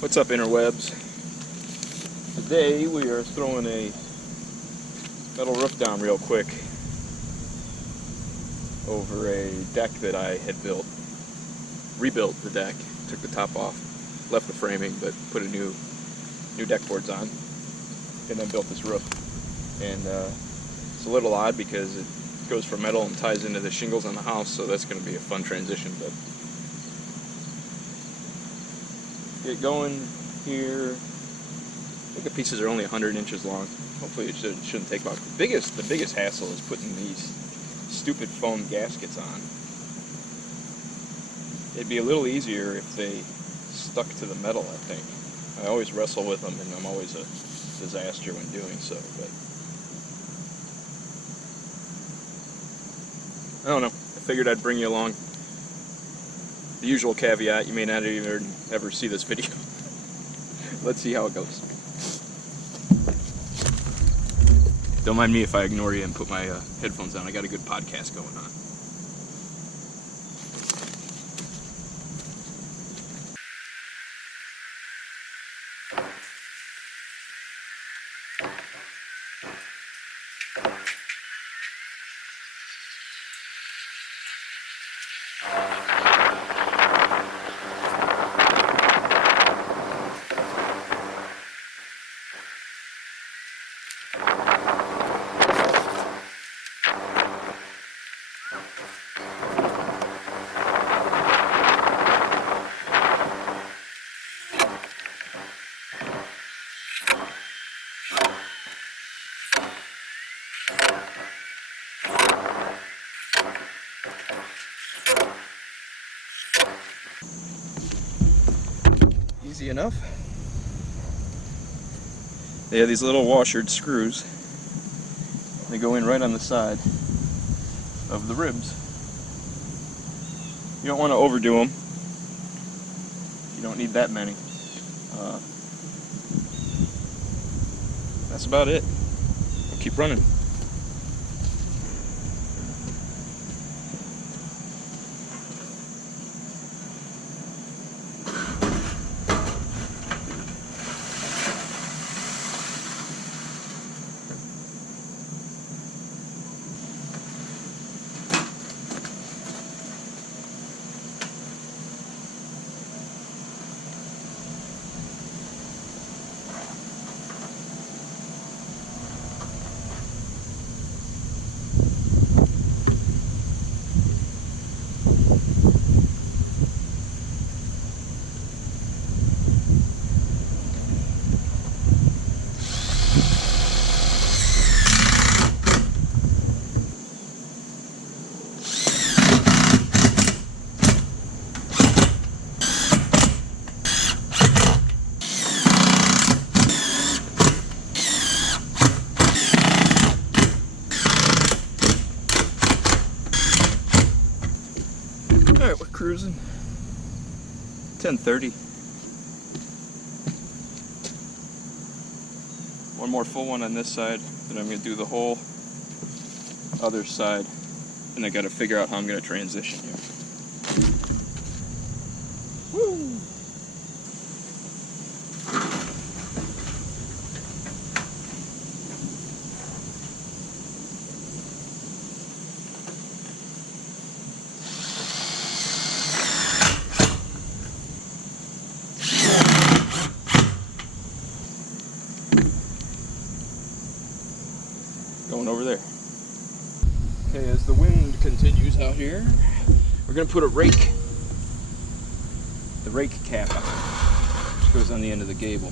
What's up, interwebs? Today we are throwing a metal roof down real quick over a deck that I had built. Rebuilt the deck, took the top off, left the framing, but put a new deck boards on, and then built this roof. And it's a little odd because it goes from metal and ties into the shingles on the house, so that's going to be a fun transition. But get going here. I think the pieces are only 100 inches long. Hopefully it shouldn't take long. The biggest hassle is putting these stupid foam gaskets on. It'd be a little easier if they stuck to the metal, I think. I always wrestle with them, and I'm always a disaster when doing so. But I don't know. I figured I'd bring you along. The usual caveat, you may not even ever see this video. Let's see how it goes. Don't mind me if I ignore you and put my headphones on. I got a good podcast going on. Easy enough. They have these little washered screws. They go in right on the side of the ribs. You don't want to overdo them. You don't need that many. That's about it. We'll keep running. Alright, we're cruising. 10:30. One more full one on this side, then I'm going to do the whole other side, and I got to figure out how I'm going to transition here. Woo! Going over there. Okay, as the wind continues out here, we're going to put the rake cap on, which goes on the end of the gable. I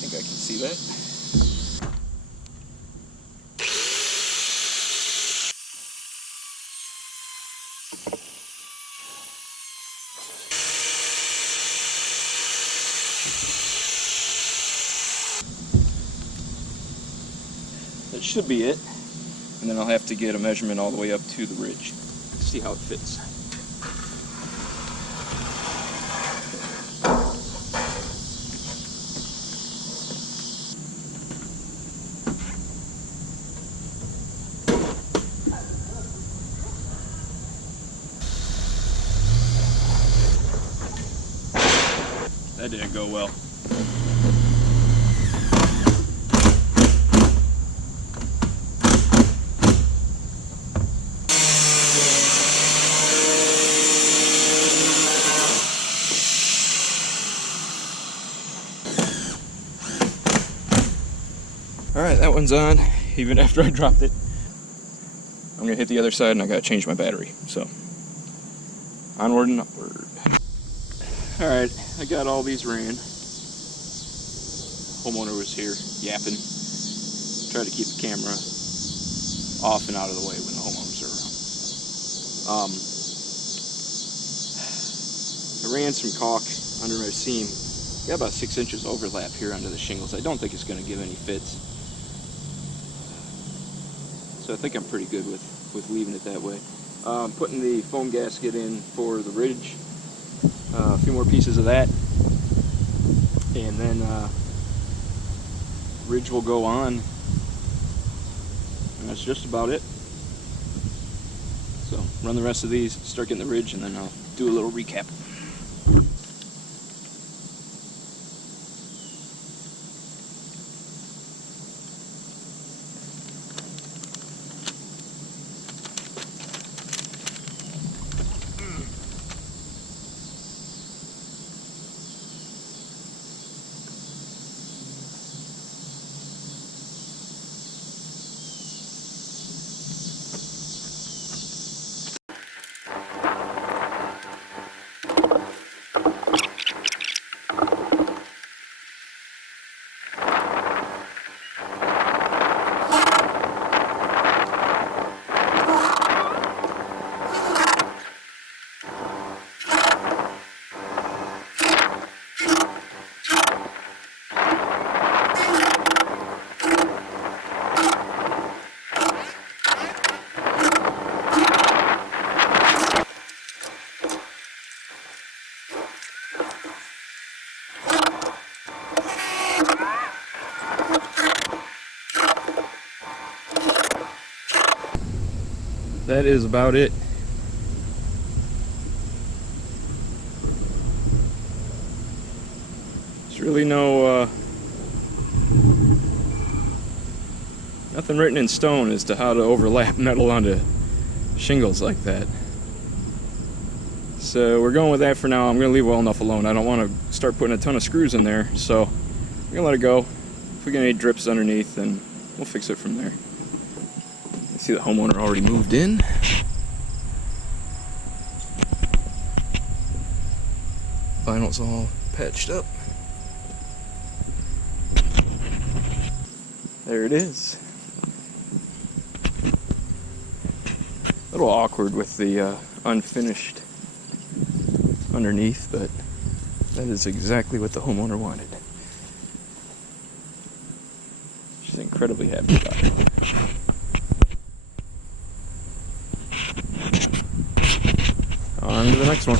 think I can see that. That should be it, and then I'll have to get a measurement all the way up to the ridge. See how it fits. That didn't go well. Alright, that one's on, even after I dropped it. I'm gonna hit the other side and I gotta change my battery, so onward and upward. Alright, I got all these ran. Homeowner was here yapping. Tried to keep the camera off and out of the way when the homeowners are around. I ran some caulk under my seam. Got about 6 inches overlap here under the shingles. I don't think it's going to give any fits. So I think I'm pretty good with leaving it that way. Putting the foam gasket in for the ridge. A few more pieces of that. And then ridge will go on. And that's just about it. So run the rest of these, start getting the ridge, and then I'll do a little recap. That is about it. There's really nothing written in stone as to how to overlap metal onto shingles like that. So we're going with that for now. I'm going to leave it well enough alone. I don't want to start putting a ton of screws in there, so we're going to let it go. If we get any drips underneath, then we'll fix it from there. See, the homeowner already moved in. Vinyl's all patched up. There it is. A little awkward with the unfinished underneath, but that is exactly what the homeowner wanted. She's incredibly happy about it. On to the next one.